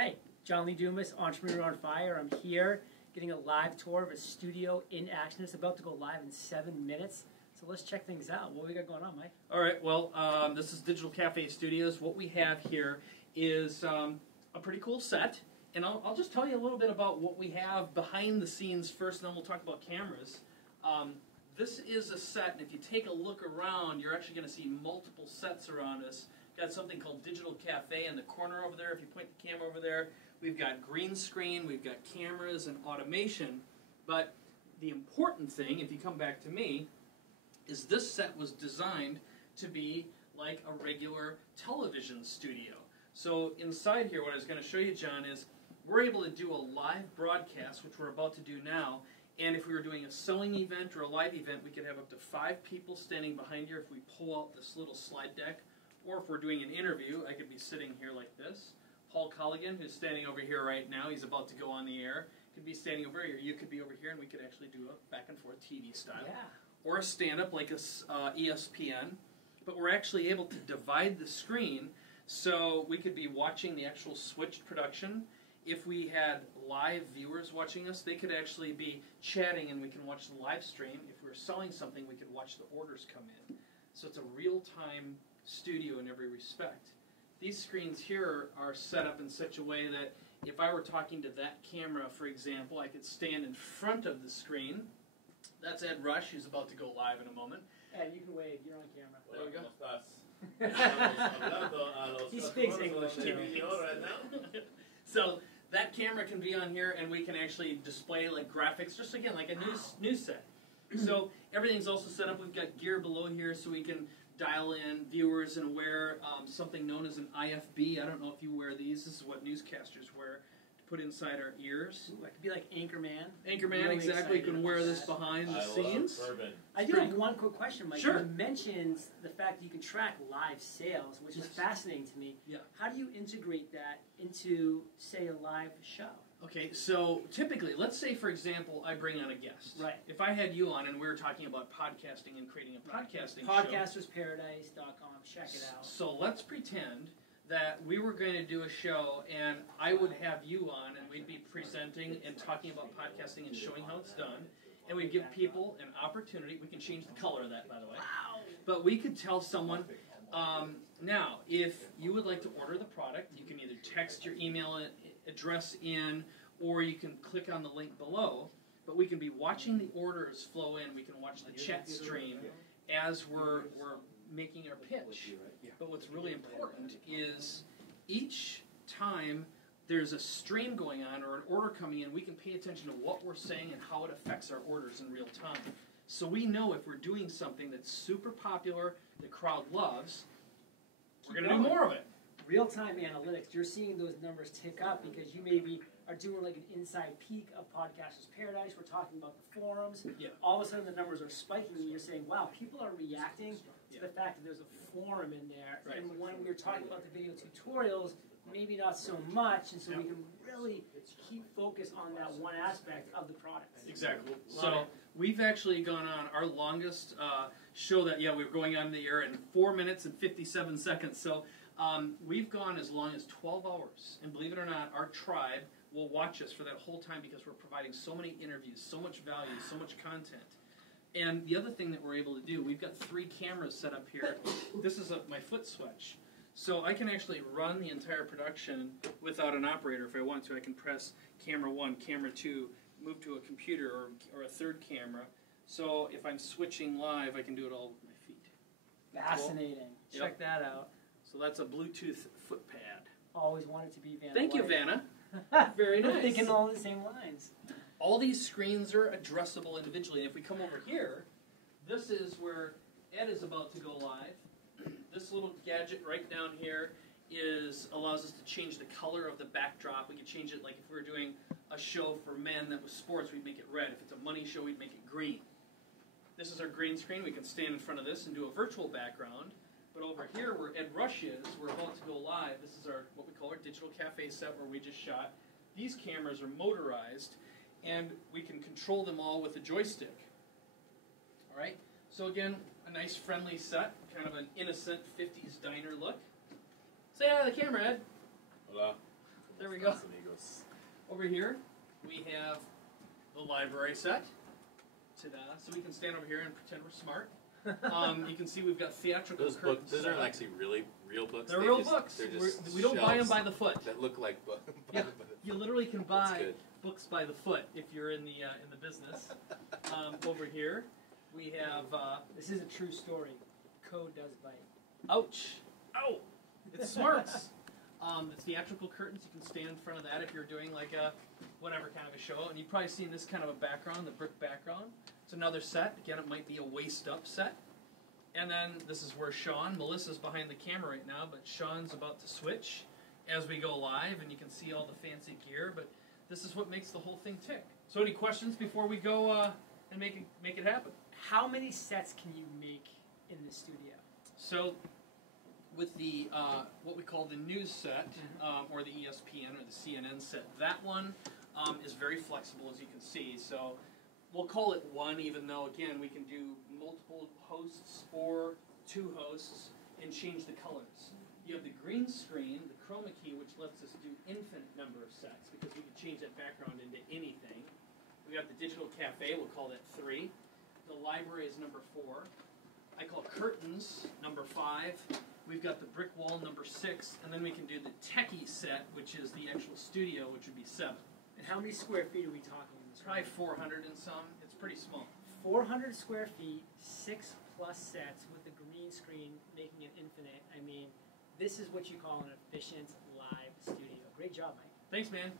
Hey, John Lee Dumas, Entrepreneur on Fire. I'm here getting a live tour of a studio in action. It's about to go live in 7 minutes. So let's check things out. What we got going on, Mike? All right, well, this is Digital Cafe Studios. What we have here is a pretty cool set. And I'll just tell you a little bit about what we have behind the scenes first, and then we'll talk about cameras. This is a set, and if you take a look around, you're actually going to see multiple sets around us. Got something called Digital Cafe in the corner over there. If you point the camera over there, we've got green screen, we've got cameras and automation. But the important thing, if you come back to me, is this set was designed to be like a regular television studio. So inside here, what I was going to show you, John, is we're able to do a live broadcast, which we're about to do now. And if we were doing a selling event or a live event, we could have up to 5 people standing behind here if we pull out this little slide deck. Or if we're doing an interview, I could be sitting here like this. Paul Colligan, who's standing over here right now, he's about to go on the air, could be standing over here. You could be over here, and we could actually do a back and forth TV style. Yeah. Or a stand-up like a ESPN. But we're actually able to divide the screen so we could be watching the actual switched production. If we had live viewers watching us, they could actually be chatting and we can watch the live stream. If we were selling something, we could watch the orders come in. So it's a real-time studio in every respect. These screens here are set up in such a way that if I were talking to that camera, for example, I could stand in front of the screen. That's Ed Rush, who's about to go live in a moment. Ed, you can wave. You're on camera. There we go. He speaks English too. So that camera can be on here, and we can actually display like graphics, just again like a news set. So everything's also set up. We've got gear below here, so we can dial in viewers and wear something known as an IFB. I don't know if you wear these. This is what newscasters wear to put inside our ears. Ooh, I could be like Anchorman. Anchorman, Really exactly. You can wear this that. behind the scenes. I do have one quick question, Mike. Sure. You mentioned the fact that you can track live sales, which is fascinating to me. Yeah. How do you integrate that into, say, a live show? Okay, so typically, let's say, for example, I bring on a guest. Right. If I had you on and we were talking about podcasting and creating a podcasting show. Podcastersparadise.com. Check it out. So let's pretend that we were going to do a show and I would have you on and we'd be presenting and talking about podcasting and showing how it's done. And we'd give people an opportunity. We can change the color of that, by the way. Wow. But we could tell someone, now, if you would like to order the product, you can either text your email address in, or you can click on the link below. But we can be watching the orders flow in. We can watch the chat stream as we're making our pitch. But what's really important is each time there's a stream going on or an order coming in, we can pay attention to what we're saying and how it affects our orders in real time. So we know if we're doing something that's super popular, the crowd loves, we're going to do more of it. Real-time analytics, you're seeing those numbers tick up because you maybe are doing like an inside peek of Podcasters Paradise. We're talking about the forums. Yeah. All of a sudden the numbers are spiking and you're saying, wow, people are reacting to the fact that there's a forum in there. Right. And when we're talking about the video tutorials, maybe not so much, and so we can really keep focus on that one aspect of the product. Exactly. So we've actually gone on our longest show that, we were going on the air in 4 minutes and 57 seconds. So we've gone as long as 12 hours. And believe it or not, our tribe will watch us for that whole time because we're providing so many interviews, so much value, so much content. And the other thing that we're able to do, we've got 3 cameras set up here. This is my foot switch. So I can actually run the entire production without an operator if I want to. I can press camera 1, camera 2, move to a computer or a third camera. So if I'm switching live, I can do it all with my feet. Fascinating. Cool. Check that out. So that's a Bluetooth foot pad. Always wanted to be Vanna. Thank you, White. Vanna. Very nice. We're thinking all the same lines. All these screens are addressable individually. And if we come over here, this is where Ed is about to go live. This little gadget right down here allows us to change the color of the backdrop. We could change it like if we were doing a show for men that was sports, we'd make it red. If it's a money show, we'd make it green. This is our green screen. We can stand in front of this and do a virtual background. But over here where Ed Rush is, we're about to go live. This is our what we call our Digital Cafe set where we just shot. These cameras are motorized, and we can control them all with a joystick. All right? So again, a nice friendly set, kind of an innocent 50s diner look. Say hi to the camera, Ed. Hola. There we we go. Over here, we have the library set. Ta-da. So we can stand over here and pretend we're smart. You can see we've got theatrical curtains. Those aren't actually real books. They're real books. We don't buy them by the foot. That look like books. Yeah, you literally can buy books by the foot if you're in the business. Over here, we have. This is a true story. Code does bite. Ouch! Ow! It smarts. The theatrical curtains. You can stand in front of that if you're doing like a whatever kind of a show, and you've probably seen this kind of a background, the brick background. It's another set. Again, it might be a waist-up set. And then this is where Melissa's behind the camera right now, but Sean's about to switch as we go live, and you can see all the fancy gear, but this is what makes the whole thing tick. So any questions before we go and make it happen? How many sets can you make in the studio? So with the what we call the news set, or the ESPN or the CNN set, that one is very flexible, as you can see. So we'll call it one, even though, again, we can do multiple hosts or two hosts and change the colors. You have the green screen, the chroma key, which lets us do infinite number of sets because we can change that background into anything. We got the digital cafe, we'll call that 3. The library is number 4. I call curtains number 5. We've got the brick wall number 6, and then we can do the techie set, which is the actual studio, which would be 7. And how many square feet are we talking in this room? Probably 400 and some. It's pretty small. 400 square feet, 6+ sets with the green screen making it infinite. I mean, this is what you call an efficient live studio. Great job, Mike. Thanks, man.